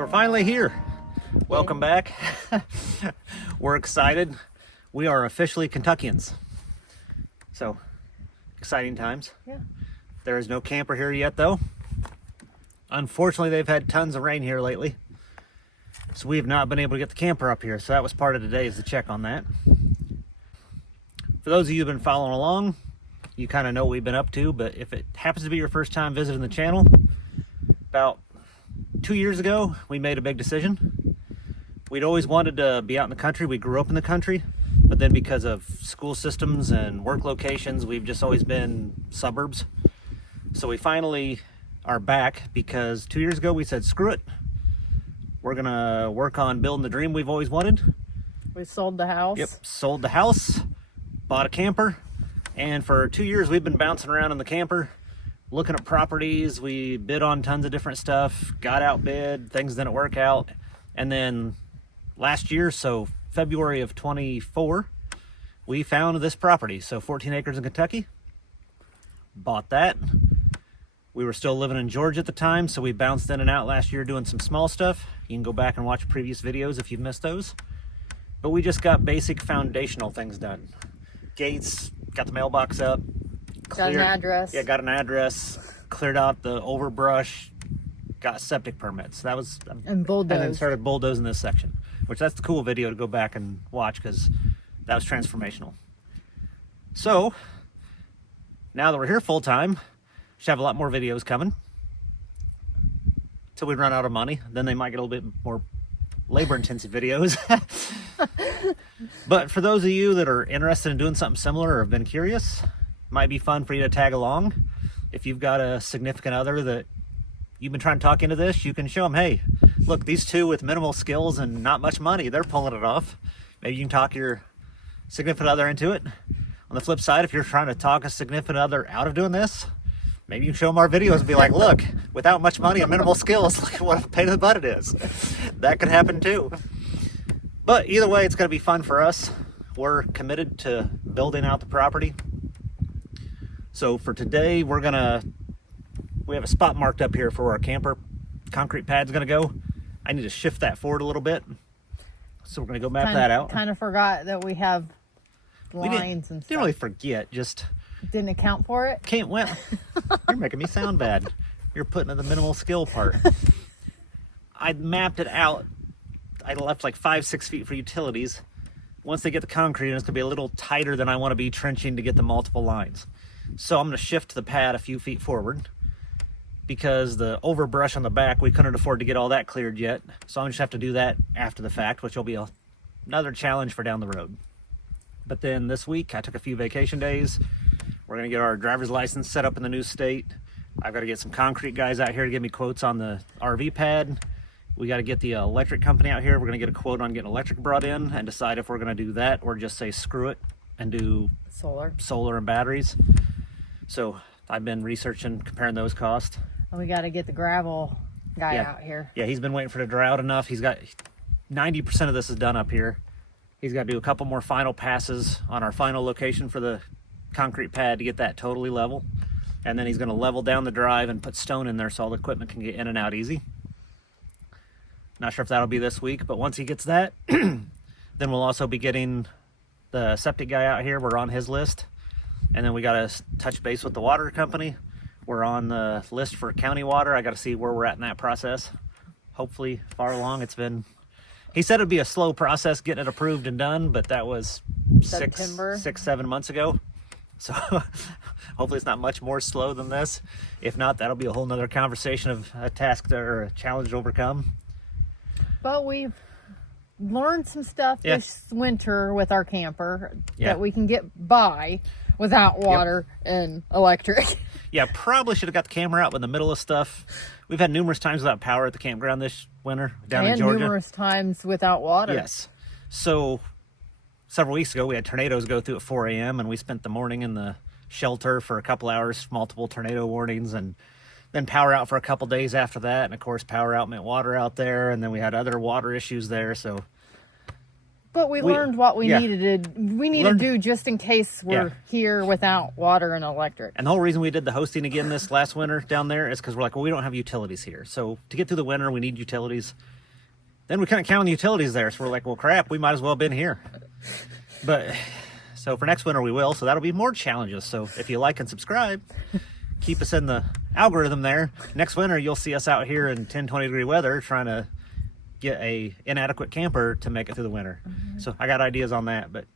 So we're finally here. Welcome back. We're excited. We are officially Kentuckians. So, exciting times. Yeah. There is no camper here yet though. Unfortunately, they've had tons of rain here lately. So we have not been able to get the camper up here. So that was part of today, is to check on that. For those of you who've been following along, you kind of know what we've been up to, but if it happens to be your first time visiting the channel, about 2 years ago, we made a big decision. We'd always wanted to be out in the country. We grew up in the country, but then because of school systems and work locations, we've just always been suburbs. So we finally are back because 2 years ago we said, screw it. We're gonna work on building the dream we've always wanted. We sold the house. Yep, sold the house, bought a camper, and for 2 years we've been bouncing around in the camper, looking at properties. We bid on tons of different stuff, got outbid, things didn't work out. And then last year, so February of 24, we found this property. So 14 acres in Kentucky, bought that. We were still living in Georgia at the time, so we bounced in and out last year doing some small stuff. You can go back and watch previous videos if you've missed those. But we just got basic foundational things done. Gates, got the mailbox up. Got an address. Yeah, got an address, cleared out the overbrush, got septic permits. That was, And bulldozed. And then started bulldozing this section, which that's the cool video to go back and watch because that was transformational. So now that we're here full time, should have a lot more videos coming till we run out of money. Then they might get a little bit more labor intensive videos. But for those of you that are interested in doing something similar or have been curious, might be fun for you to tag along. If you've got a significant other that you've been trying to talk into this, you can show them, hey, look, these two with minimal skills and not much money, they're pulling it off. Maybe you can talk your significant other into it. On the flip side, if you're trying to talk a significant other out of doing this, maybe you can show them our videos and be like, look, without much money and minimal skills, look at what a pain in the butt it is. That could happen too. But either way, it's going to be fun for us. We're committed to building out the property. So for today, we have a spot marked up here for where our camper concrete pad's going to go. I need to shift that forward a little bit. So we're going to go map that out. Kind of forgot that we have lines and stuff. Didn't really forget, just Didn't account for it. You're making me sound bad. You're putting in the minimal skill part. I mapped it out. I left like 5-6 feet for utilities. Once they get the concrete, it's going to be a little tighter than I want to be trenching to get the multiple lines. So I'm going to shift the pad a few feet forward because the overbrush on the back, we couldn't afford to get all that cleared yet. So I'm just have to do that after the fact, which will be another challenge for down the road. But then this week, I took a few vacation days. We're going to get our driver's license set up in the new state. I've got to get some concrete guys out here to give me quotes on the RV pad. We got to get the electric company out here. We're going to get a quote on getting electric brought in and decide if we're going to do that or just say screw it and do solar and batteries. So I've been researching, comparing those costs. And we got to get the gravel guy out here. Yeah, he's been waiting for it to dry out enough. He's got 90% of this is done up here. He's got to do a couple more final passes on our final location for the concrete pad to get that totally level. And then he's going to level down the drive and put stone in there so all the equipment can get in and out easy. Not sure if that'll be this week, but once he gets that, then we'll also be getting the septic guy out here. We're on his list. And then we got to touch base with the water company. We're on the list for county water. I got to see where we're at in that process. Hopefully far along. He said it'd be a slow process getting it approved and done, but that was September. 6-7 months ago. So hopefully it's not much more slow than this. If not, that'll be a whole nother conversation of a task or a challenge to overcome. But we've learned some stuff this winter with our camper that we can get by without water and electric. Yeah, probably should have got the camera out in the middle of stuff. We've had numerous times without power at the campground this winter down in Georgia. And numerous times without water. Yes. So several weeks ago, we had tornadoes go through at 4 a.m. and we spent the morning in the shelter for a couple hours, multiple tornado warnings, and then power out for a couple days after that. And of course, power out meant water out there. And then we had other water issues there. So But we learned what we yeah. needed to do just in case we're here without water and electric. And the whole reason we did the hosting again this last winter down there is because we're like, well, we don't have utilities here. So to get through the winter, we need utilities. Then we couldn't count on the utilities there. So we're like, well, crap, we might as well have been here. But so for next winter, we will. So that'll be more challenges. So if you like and subscribe, keep us in the algorithm there. Next winter, you'll see us out here in 10, 20 degree weather trying to get a inadequate camper to make it through the winter. So I got ideas on that, but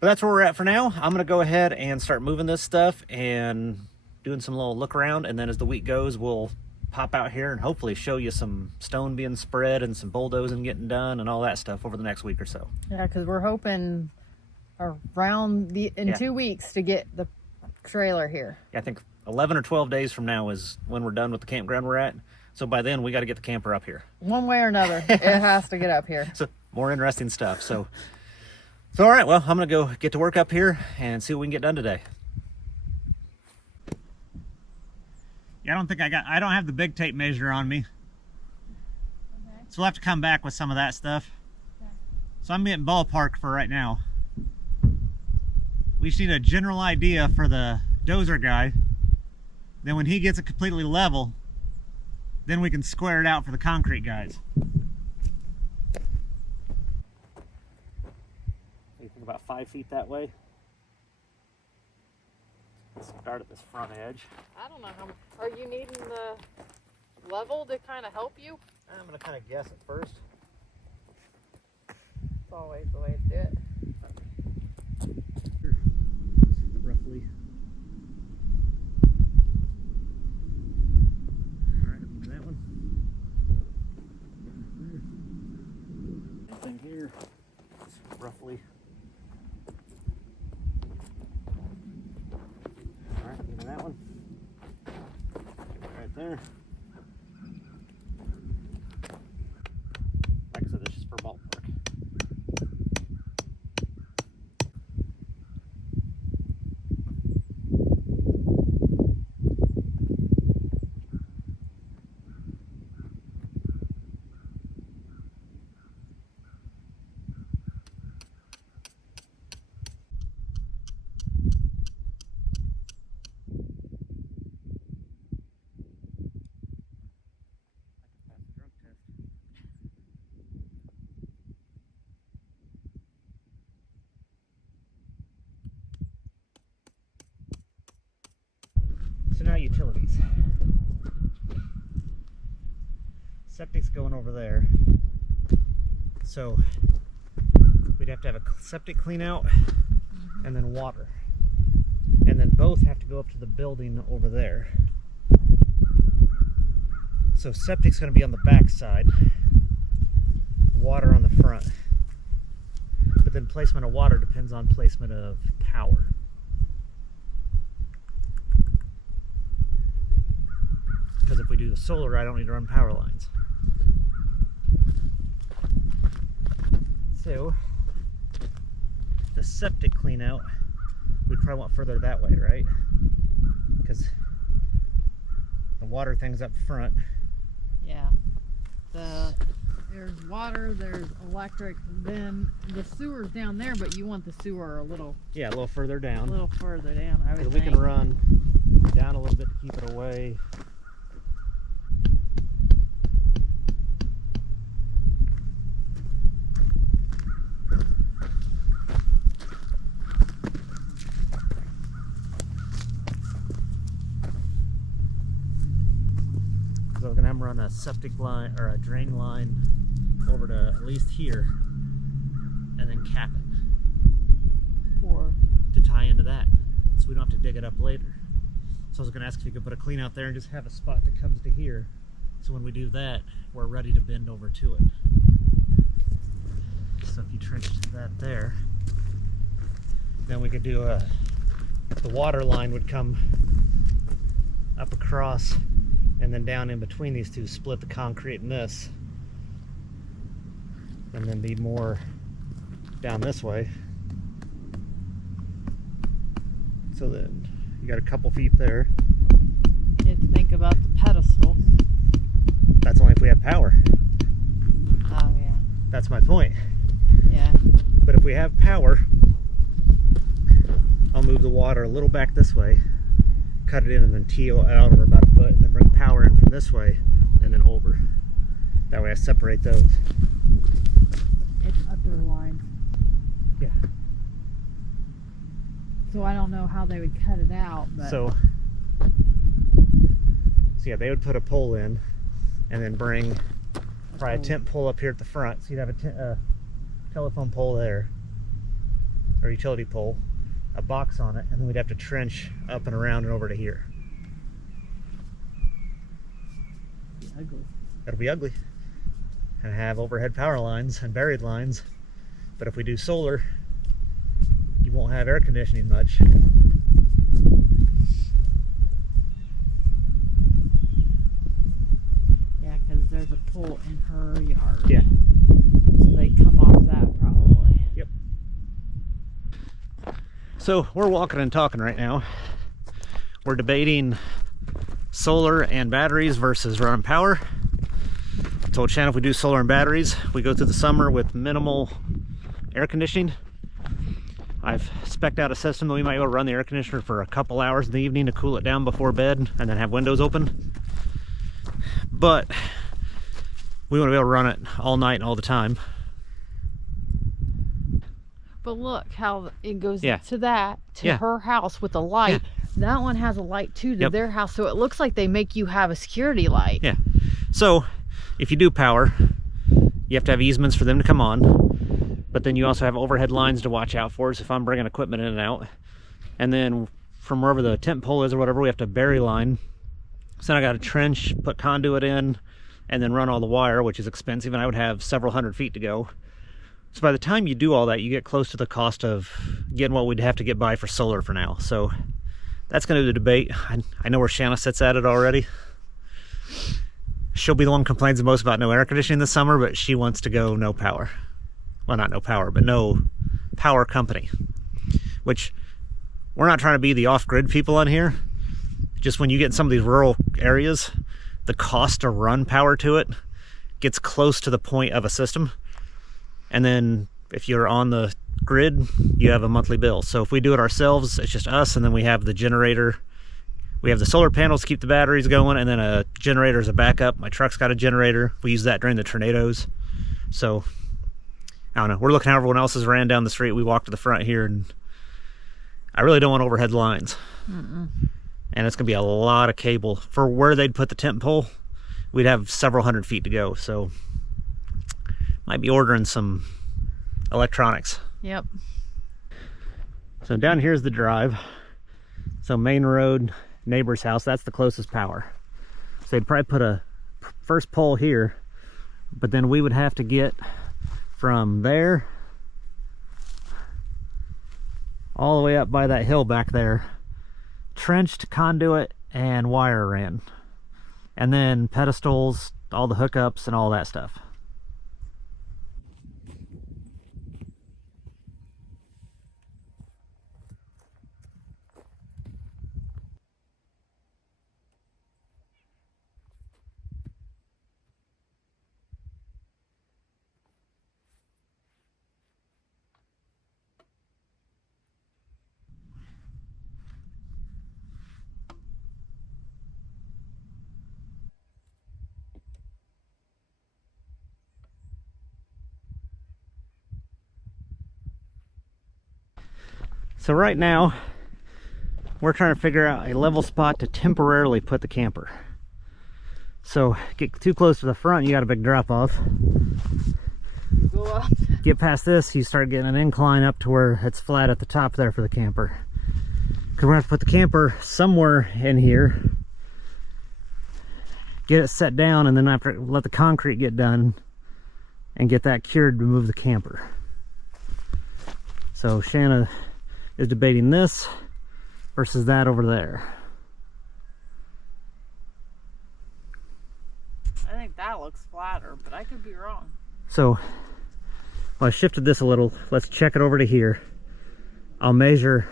that's where we're at for now. I'm gonna go ahead and start moving this stuff and doing some little look around, and then as the week goes, we'll pop out here and hopefully show you some stone being spread and some bulldozing getting done and all that stuff over the next week or so. Yeah, because we're hoping around in 2 weeks to get the trailer here. Yeah, I think 11 or 12 days from now is when we're done with the campground we're at. So by then, we got to get the camper up here. One way or another, it has to get up here. So more interesting stuff. So all right, well, I'm going to go get to work up here and see what we can get done today. Yeah, I don't have the big tape measure on me. Okay. So we'll have to come back with some of that stuff. Okay. So I'm getting ballpark for right now. We just need a general idea for the dozer guy. Then when he gets it completely level, then we can square it out for the concrete guys. You think about 5 feet that way? Let's start at this front edge. I don't know how much. Are you needing the level to kind of help you? I'm going to kind of guess at first. It's always the way to do it. Roughly. Here, roughly. All right, give me that one. Right there. Like I said, this is for ballpark. So now utilities. Septic's going over there. So we'd have to have a septic clean out and then water. And then both have to go up to the building over there. So septic's going to be on the back side, water on the front. But then placement of water depends on placement of power. Because if we do the solar, I don't need to run power lines. So, the septic clean out, we'd probably want further that way, right? Because the water thing's up front. Yeah. There's water, there's electric, then the sewer's down there, but you want the sewer a little further down. A little further down, I would think. We can run down a little bit to keep it away. So we're gonna have them run a septic line or a drain line over to at least here, and then cap it to tie into that, so we don't have to dig it up later. So I was gonna ask if you could put a clean out there and just have a spot that comes to here, so when we do that, we're ready to bend over to it. So if you trenched that there, then we could do the water line would come up across and then down in between these two, split the concrete in this, and then be more down this way. So then you got a couple feet there. You have to think about the pedestal. That's only if we have power. Oh yeah. That's my point. we have power, I'll move the water a little back this way, cut it in, and then tee out over about a foot, and then bring power in from this way and then over. That way I separate those. It's upper line. Yeah. So I don't know how they would cut it out, but So yeah, they would put a pole in and then bring probably a tent pole up here at the front. So you'd have a telephone pole there, or utility pole, a box on it, and then we'd have to trench up and around and over to here. it's ugly. It'll be ugly. And have overhead power lines and buried lines. But if we do solar, you won't have air conditioning much. Yeah, because there's a pool in her yard. Yeah. So they come off that probably. Yep. So we're walking and talking right now. We're debating solar and batteries versus running power. I told Shannon if we do solar and batteries, we go through the summer with minimal air conditioning. I've spec'd out a system that we might be able to run the air conditioner for a couple hours in the evening to cool it down before bed and then have windows open. But we want to be able to run it all night and all the time. But look how it goes Yeah. to that, to Yeah. her house with a light. Yeah. That one has a light too to Yep. their house. So it looks like they make you have a security light. Yeah. So if you do power, you have to have easements for them to come on. But then you also have overhead lines to watch out for. So if I'm bringing equipment in and out, and then from wherever the tent pole is or whatever, we have to bury line. So then I got to trench, put conduit in, and then run all the wire, which is expensive, and I would have several hundred feet to go. So by the time you do all that, you get close to the cost of getting what we'd have to get by for solar for now. So that's going to be the debate. I know where Shanna sits at it already. She'll be the one who complains the most about no air conditioning this summer, but she wants to go no power. Well, not no power, but no power company. Which, we're not trying to be the off-grid people on here. Just when you get in some of these rural areas, the cost to run power to it gets close to the point of a system. And then if you're on the grid, you have a monthly bill. So if we do it ourselves, it's just us, and then we have the generator. We have the solar panels to keep the batteries going, and then a generator as a backup. My truck's got a generator. We use that during the tornadoes. So I don't know. We're looking how everyone else's ran down the street. We walked to the front here, and I really don't want overhead lines. Mm-mm. And it's going to be a lot of cable. For where they'd put the tent pole, we'd have several hundred feet to go. So might be ordering some electronics. Yep. So down here's the drive. So main road, neighbor's house, that's the closest power. So they'd probably put a first pole here, but then we would have to get from there all the way up by that hill back there, trenched, conduit, and wire ran, and then pedestals, all the hookups and all that stuff. So right now, we're trying to figure out a level spot to temporarily put the camper. So get too close to the front, you got a big drop off. Go up. Get past this, you start getting an incline up to where it's flat at the top there for the camper. Because we're going to have to put the camper somewhere in here, get it set down, and then after let the concrete get done and get that cured to move the camper. So Shanna is debating this versus that over there. I think that looks flatter, but I could be wrong. So well, I shifted this a little. Let's check it over to here. I'll measure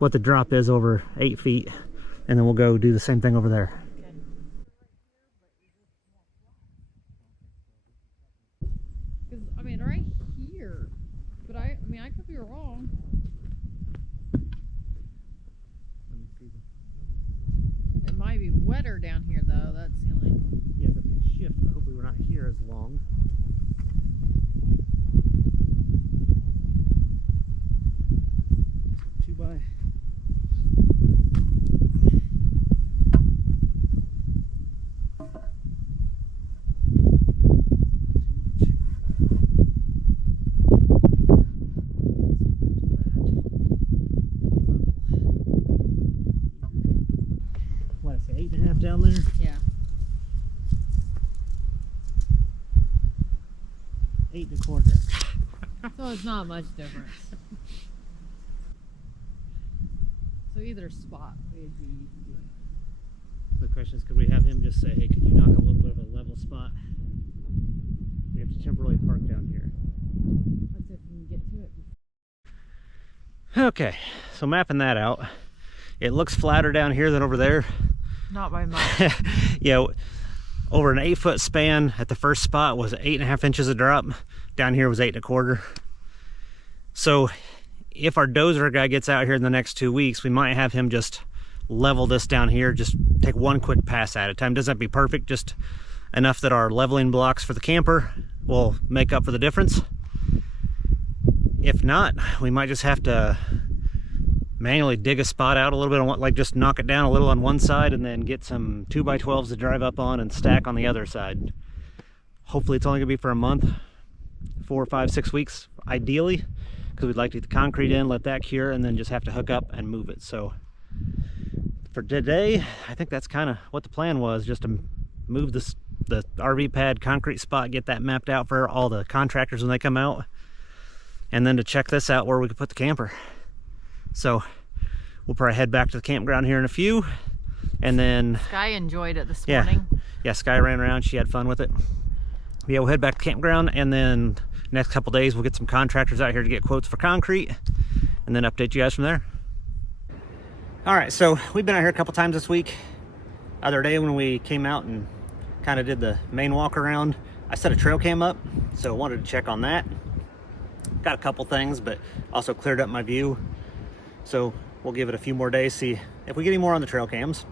what the drop is over 8 feet, and then we'll go do the same thing over there. Because I mean, right here, but I wetter down here, though. That's the only. Yeah, if it could shift, but hopefully we're not here as long. 2x. What, I say 8.5 down there? Yeah. 8 1/4. So it's not much difference. So either spot would be doing. The question is, could we have him just say, hey, could you knock a little bit of a level spot? We have to temporarily park down here. Let's see if we can get to it. Okay, so mapping that out. It looks flatter down here than over there. Not by much. Yeah, over an 8-foot span at the first spot was 8.5 inches of drop. Down here was 8 1/4. So if our dozer guy gets out here in the next 2 weeks, we might have him just level this down here, just take one quick pass at a time. Doesn't have to be perfect, just enough that our leveling blocks for the camper will make up for the difference. If not, we might just have to manually dig a spot out a little bit, like just knock it down a little on one side and then get some 2x12s to drive up on and stack on the other side. Hopefully it's only gonna be for a month, 4, 5, 6 weeks ideally, because we'd like to get the concrete in, let that cure, and then just have to hook up and move it. So for today, I think that's kind of what the plan was, just to move the RV pad concrete spot, get that mapped out for all the contractors when they come out, and then to check this out where we could put the camper. So we'll probably head back to the campground here in a few, and then Sky enjoyed it this morning. Yeah, Sky ran around, she had fun with it. Yeah, we'll head back to the campground, and then next couple days we'll get some contractors out here to get quotes for concrete, and then update you guys from there. All right, so we've been out here a couple times this week. Other day when we came out and kind of did the main walk around, I set a trail cam up, so wanted to check on that. Got a couple things, but also cleared up my view. So we'll give it a few more days, see if we get any more on the trail cams.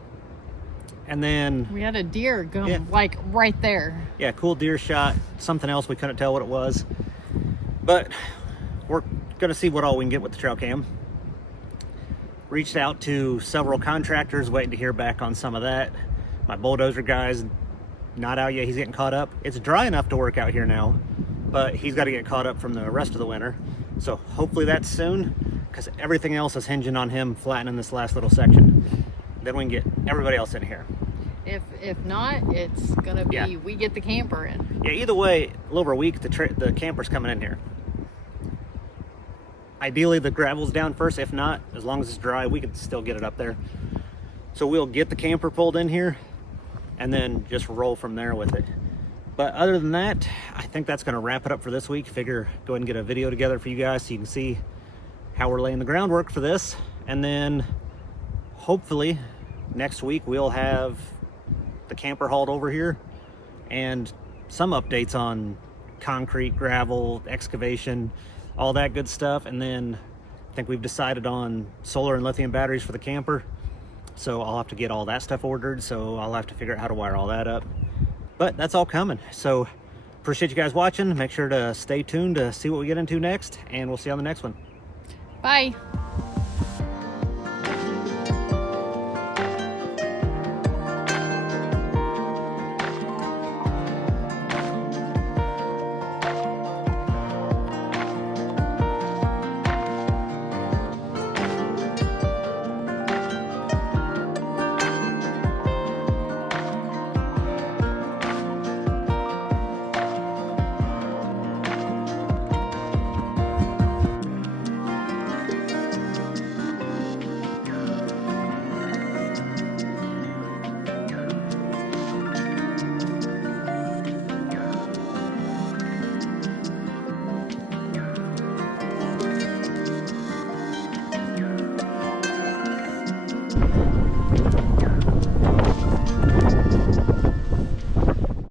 And then we had a deer go like right there. Yeah, cool deer shot. Something else, we couldn't tell what it was. But we're gonna see what all we can get with the trail cam. Reached out to several contractors, waiting to hear back on some of that. My bulldozer guy's not out yet, he's getting caught up. It's dry enough to work out here now, but he's got to get caught up from the rest of the winter. So hopefully that's soon, because everything else is hinging on him flattening this last little section. Then we can get everybody else in here. If not, it's gonna be we get the camper in. Yeah, either way, a little over a week, the camper's coming in here. Ideally, the gravel's down first. If not, as long as it's dry, we can still get it up there. So we'll get the camper pulled in here, and then just roll from there with it. But other than that, I think that's gonna wrap it up for this week. Figure go ahead and get a video together for you guys so you can see how we're laying the groundwork for this. And then hopefully next week we'll have the camper hauled over here and some updates on concrete, gravel, excavation, all that good stuff. And then I think we've decided on solar and lithium batteries for the camper. So I'll have to get all that stuff ordered. So I'll have to figure out how to wire all that up. But that's all coming. So appreciate you guys watching. Make sure to stay tuned to see what we get into next, and we'll see you on the next one. Bye.